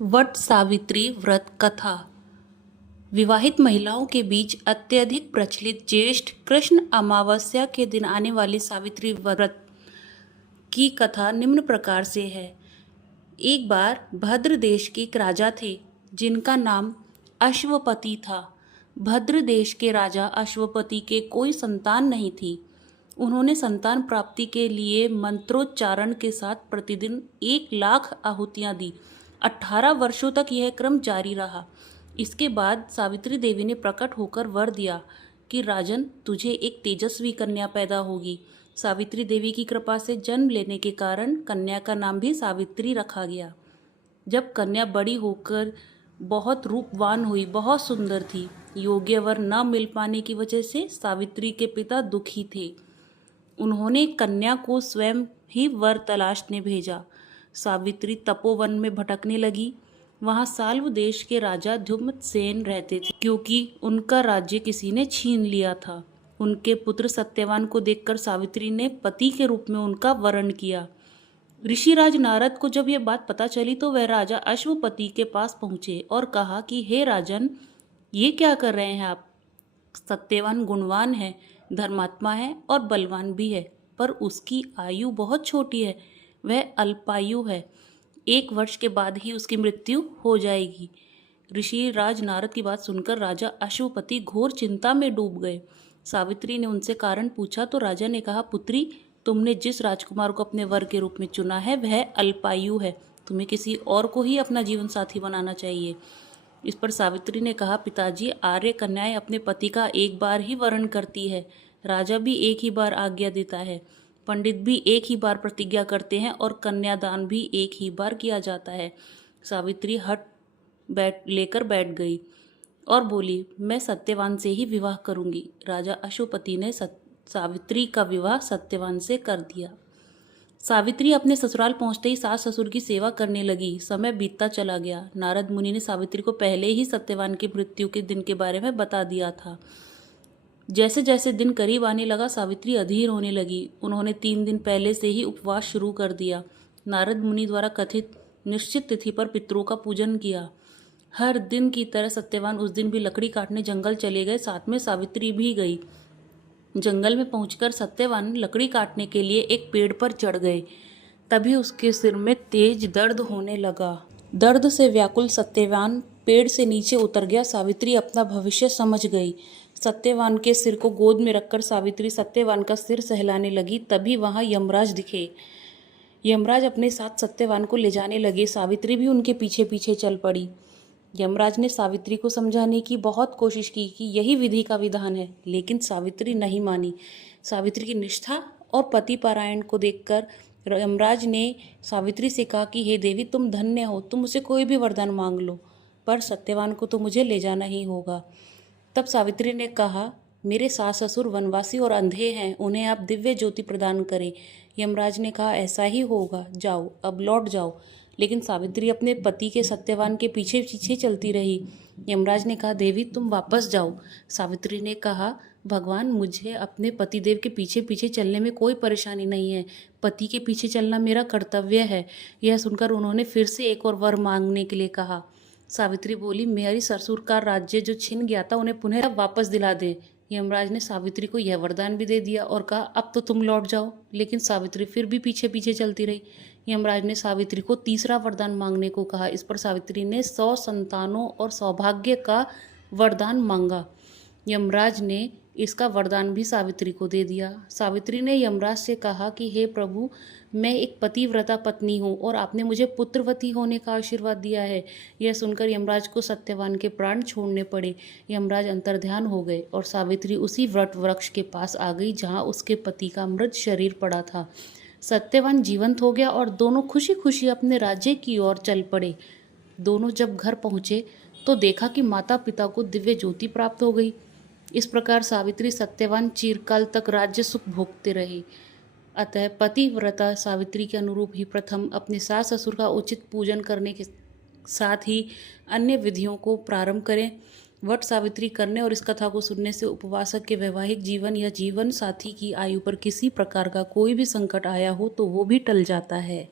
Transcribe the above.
वट सावित्री व्रत कथा। विवाहित महिलाओं के बीच अत्यधिक प्रचलित ज्येष्ठ कृष्ण अमावस्या के दिन आने वाली सावित्री व्रत की कथा निम्न प्रकार से है। एक बार भद्र देश के एक राजा थे जिनका नाम अश्वपति था। भद्र देश के राजा अश्वपति के कोई संतान नहीं थी। उन्होंने संतान प्राप्ति के लिए मंत्रोच्चारण के साथ प्रतिदिन 1,00,000 आहुतियां दी। 18 वर्षों तक यह क्रम जारी रहा। इसके बाद सावित्री देवी ने प्रकट होकर वर दिया कि राजन, तुझे एक तेजस्वी कन्या पैदा होगी। सावित्री देवी की कृपा से जन्म लेने के कारण कन्या का नाम भी सावित्री रखा गया। जब कन्या बड़ी होकर बहुत रूपवान हुई, बहुत सुंदर थी, योग्य वर न मिल पाने की वजह से सावित्री के पिता दुखी थे। उन्होंने कन्या को स्वयं ही वर तलाशने भेजा। सावित्री तपोवन में भटकने लगी। वहां साल्व देश के राजा ध्युम्नसेन रहते थे, क्योंकि उनका राज्य किसी ने छीन लिया था। उनके पुत्र सत्यवान को देखकर सावित्री ने पति के रूप में उनका वरण किया। ऋषिराज नारद को जब यह बात पता चली तो वह राजा अश्वपति के पास पहुंचे और कहा कि हे राजन, ये क्या कर रहे हैं आप? सत्यवान गुणवान है, धर्मात्मा है और बलवान भी है, पर उसकी आयु बहुत छोटी है। वह अल्पायु है। 1 वर्ष के बाद ही उसकी मृत्यु हो जाएगी। ऋषि राज नारद की बात सुनकर राजा अश्वपति घोर चिंता में डूब गए। सावित्री ने उनसे कारण पूछा तो राजा ने कहा, पुत्री, तुमने जिस राजकुमार को अपने वर के रूप में चुना है वह अल्पायु है। तुम्हें किसी और को ही अपना जीवन साथी बनाना चाहिए। इस पर सावित्री ने कहा, पिताजी, आर्य कन्याएं अपने पति का एक बार ही वरण करती है। राजा भी एक ही बार आज्ञा देता है, पंडित भी एक ही बार प्रतिज्ञा करते हैं और कन्यादान भी एक ही बार किया जाता है। सावित्री हट लेकर बैठ गई और बोली, मैं सत्यवान से ही विवाह करूंगी। राजा अश्वपति ने सावित्री का विवाह सत्यवान से कर दिया। सावित्री अपने ससुराल पहुंचते ही सास ससुर की सेवा करने लगी। समय बीतता चला गया। नारद मुनि ने सावित्री को पहले ही सत्यवान की मृत्यु के दिन के बारे में बता दिया था। जैसे जैसे दिन करीब आने लगा, सावित्री अधीर होने लगी। उन्होंने 3 दिन पहले से ही उपवास शुरू कर दिया। नारद मुनि द्वारा कथित निश्चित तिथि पर पितरों का पूजन किया। हर दिन की तरह सत्यवान उस दिन भी लकड़ी काटने जंगल चले गए। साथ में सावित्री भी गई। जंगल में पहुंचकर सत्यवान लकड़ी काटने के लिए एक पेड़ पर चढ़ गए। तभी उसके सिर में तेज दर्द होने लगा। दर्द से व्याकुल सत्यवान पेड़ से नीचे उतर गया। सावित्री अपना भविष्य समझ गई। सत्यवान के सिर को गोद में रखकर सावित्री सत्यवान का सिर सहलाने लगी। तभी वहां यमराज दिखे। यमराज अपने साथ सत्यवान को ले जाने लगे। सावित्री भी उनके पीछे पीछे चल पड़ी। यमराज ने सावित्री को समझाने की बहुत कोशिश की कि यही विधि का विधान है, लेकिन सावित्री नहीं मानी। सावित्री की निष्ठा और पति पारायण को देखकर यमराज ने सावित्री से कहा कि हे देवी, तुम धन्य हो, तुम मुझसे कोई भी वरदान मांग लो, पर सत्यवान को तो मुझे ले जाना ही होगा। तब सावित्री ने कहा, मेरे सास ससुर वनवासी और अंधे हैं, उन्हें आप दिव्य ज्योति प्रदान करें। यमराज ने कहा, ऐसा ही होगा, जाओ, अब लौट जाओ। लेकिन सावित्री अपने पति के सत्यवान के पीछे पीछे चलती रही। यमराज ने कहा, देवी, तुम वापस जाओ। सावित्री ने कहा, भगवान, मुझे अपने पतिदेव के पीछे पीछे चलने में कोई परेशानी नहीं है। पति के पीछे चलना मेरा कर्तव्य है। यह सुनकर उन्होंने फिर से एक और वर मांगने के लिए कहा। सावित्री बोली, मेरी ससुर का राज्य जो छिन गया था उन्हें पुनः वापस दिला दे। यमराज ने सावित्री को यह वरदान भी दे दिया और कहा, अब तो तुम लौट जाओ। लेकिन सावित्री फिर भी पीछे पीछे चलती रही। यमराज ने सावित्री को तीसरा वरदान मांगने को कहा। इस पर सावित्री ने 100 संतानों और सौभाग्य का वरदान मांगा। यमराज ने इसका वरदान भी सावित्री को दे दिया। सावित्री ने यमराज से कहा कि हे प्रभु, मैं एक पतिव्रता पत्नी हूँ और आपने मुझे पुत्रवती होने का आशीर्वाद दिया है। यह सुनकर यमराज को सत्यवान के प्राण छोड़ने पड़े। यमराज अंतर्ध्यान हो गए और सावित्री उसी वट वृक्ष के पास आ गई जहाँ उसके पति का मृत शरीर पड़ा था। सत्यवान जीवंत हो गया और दोनों खुशी खुशी अपने राज्य की ओर चल पड़े। दोनों जब घर पहुँचे तो देखा कि माता पिता को दिव्य ज्योति प्राप्त हो गई। इस प्रकार सावित्री सत्यवान चिरकाल तक राज्य सुख भोगते रहे। अतः पतिव्रता सावित्री के अनुरूप ही प्रथम अपने सास ससुर का उचित पूजन करने के साथ ही अन्य विधियों को प्रारंभ करें। वट सावित्री करने और इस कथा को सुनने से उपवासक के वैवाहिक जीवन या जीवन साथी की आयु पर किसी प्रकार का कोई भी संकट आया हो तो वो भी टल जाता है।